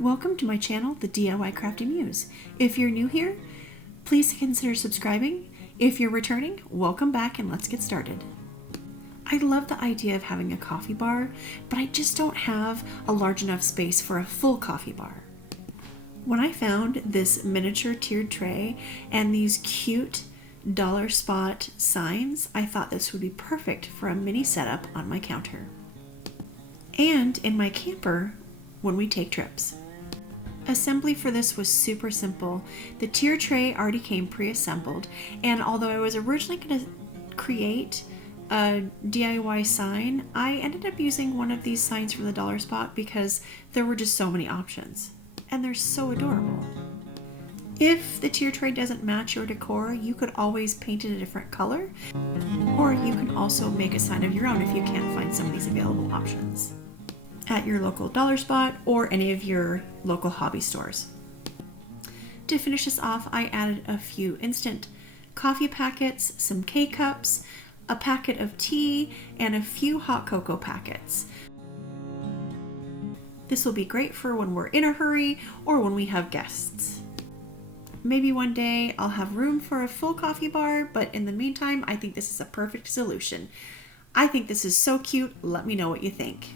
Welcome to my channel, the DIY Crafty Muse. If you're new here, please consider subscribing. If you're returning, welcome back and let's get started. I love the idea of having a coffee bar, but I just don't have a large enough space for a full coffee bar. When I found this miniature tiered tray and these cute dollar spot signs, I thought this would be perfect for a mini setup on my counter and in my camper when we take trips. Assembly for this was super simple. The tier tray already came pre-assembled, and although I was originally going to create a DIY sign, I ended up using one of these signs from the dollar spot because there were just so many options, and they're so adorable. If the tier tray doesn't match your decor, you could always paint it a different color, or you can also make a sign of your own if you can't find some of these available options at your local dollar spot or any of your local hobby stores. To finish this off, I added a few instant coffee packets, some K-cups, a packet of tea, and a few hot cocoa packets. This will be great for when we're in a hurry or when we have guests. Maybe one day I'll have room for a full coffee bar, but in the meantime, I think this is a perfect solution. I think this is so cute. Let me know what you think.